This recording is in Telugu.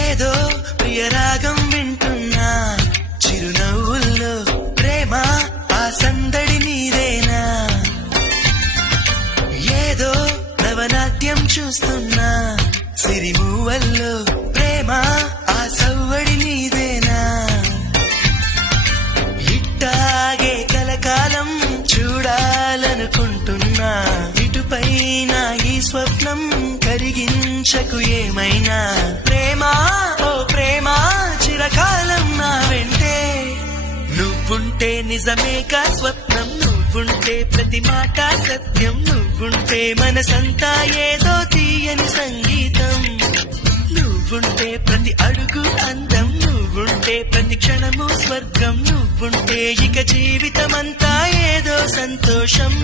ఏదో ప్రియరాగం వింటున్నా చిరునవ్వుల్లో ప్రేమ ఆ సందడి నీదేనా ఏదో నవనాట్యం చూస్తున్నా సిరిమూవల్లో ప్రేమ ఆ సవ్వడి నీదేనా ఇట్టాగే కలకాలం చూడాలనుకుంటున్నా ఇటుపైన ఈ స్వప్నం కరిగించకు ఏమైనా ప్రేమ ఓ ప్రేమ చిరకాలం నా వెంటే నువ్వుంటే నిజమేగా స్వప్నం నువ్వుంటే ప్రతి మాట సత్యం నువ్వుంటే మనసంతా ఏదో తీయని సంగీతం నువ్వుంటే ప్రతి అడుగు అందం నువ్వుంటే ప్రతి క్షణము స్వర్గం నువ్వుంటే ఇక జీవితమంతా ఏదో సంతోషం